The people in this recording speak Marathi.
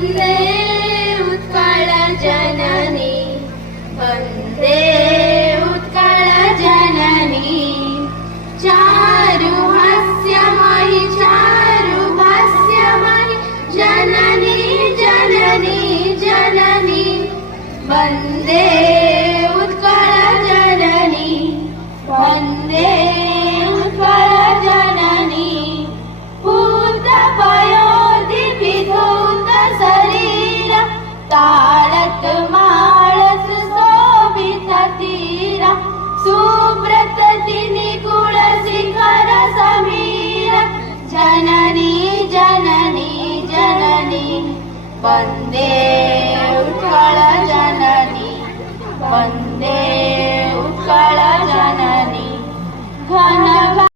वन्दे उत्कल जननी वन्दे उत्कल जननी चारुहास्यमयि चारुभास्यमयि जननी जननी जननी वन्दे उत्कल जननी वन्दे उत्कल जननी पूतपयोधिविधूत शरीर ताळत माळस शोभित तीर सुब्रत निगुण शिखर समीर जननी जननी जननी वन्दे उत्कल जननी वन्दे उत्कल जननी घन